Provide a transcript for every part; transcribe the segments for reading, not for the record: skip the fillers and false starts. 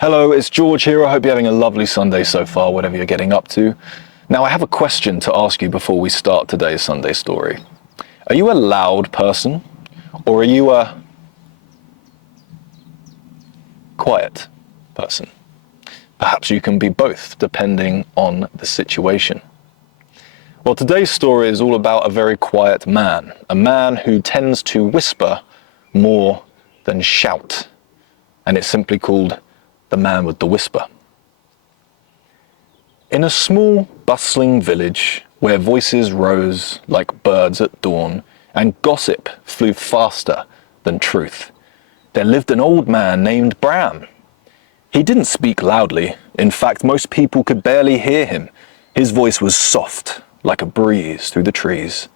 Hello, it's George here. I hope you're having a lovely Sunday so far, whatever you're getting up to. Now, I have a question to ask you before we start today's Sunday story. Are you a loud person, or are you a quiet person? Perhaps you can be both, depending on the situation. Well, today's story is all about a very quiet man, a man who tends to whisper more than shout, and it's simply called The Man with the Whisper. In a small, bustling village where voices rose like birds at dawn and gossip flew faster than truth, there lived an old man named Bram. He didn't speak loudly. In fact, most people could barely hear him. His voice was soft, like a breeze through the trees.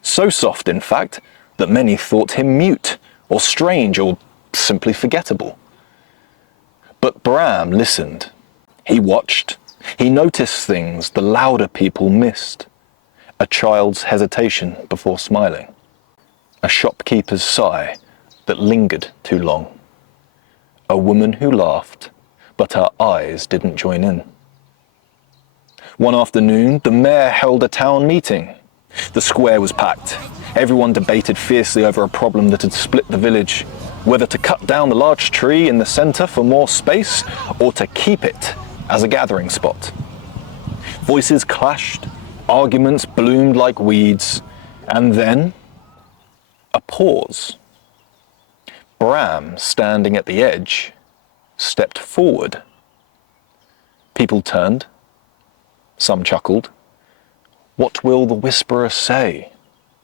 So soft, in fact, that many thought him mute or strange or simply forgettable. But Bram listened. He watched. He noticed things the louder people missed. A child's hesitation before smiling. A shopkeeper's sigh that lingered too long. A woman who laughed, but her eyes didn't join in. One afternoon, the mayor held a town meeting. The square was packed. Everyone debated fiercely over a problem that had split the village, whether to cut down the large tree in the center for more space or to keep it as a gathering spot. Voices clashed, arguments bloomed like weeds, and then a pause. Bram, standing at the edge, stepped forward. People turned. Some chuckled. "What will the whisperer say?"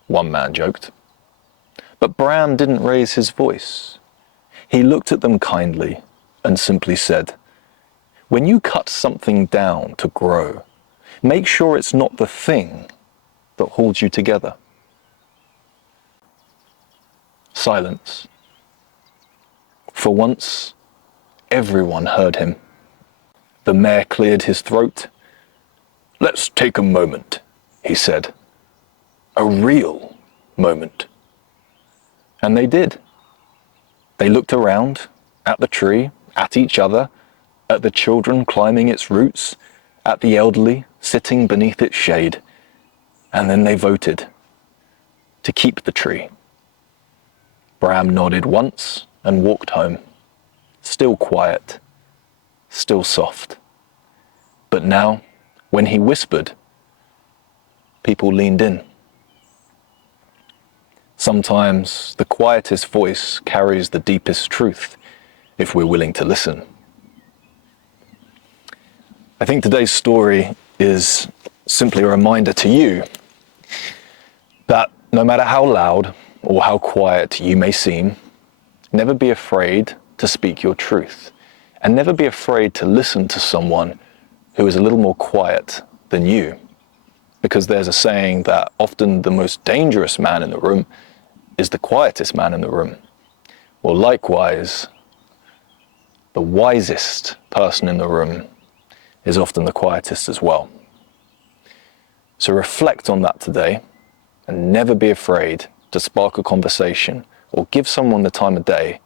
one man joked. But Bram didn't raise his voice. He looked at them kindly and simply said, "When you cut something down to grow, make sure it's not the thing that holds you together." Silence. For once, everyone heard him. The mayor cleared his throat. "Let's take a moment," he said. "A real moment." And they did. They looked around, at the tree, at each other, at the children climbing its roots, at the elderly sitting beneath its shade, and then they voted to keep the tree. Bram nodded once and walked home, still quiet, still soft. But now, when he whispered, people leaned in. Sometimes the quietest voice carries the deepest truth if we're willing to listen. I think today's story is simply a reminder to you that no matter how loud or how quiet you may seem, never be afraid to speak your truth, and never be afraid to listen to someone who is a little more quiet than you. Because there's a saying that often the most dangerous man in the room is the quietest man in the room. Well, likewise, the wisest person in the room is often the quietest as well. So reflect on that today and never be afraid to spark a conversation or give someone the time of day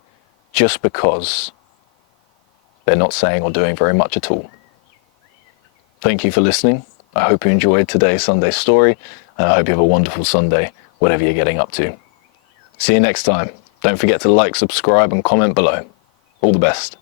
just because they're not saying or doing very much at all. Thank you for listening. I hope you enjoyed today's Sunday story, and I hope you have a wonderful Sunday, whatever you're getting up to. See you next time. Don't forget to like, subscribe, and comment below. All the best.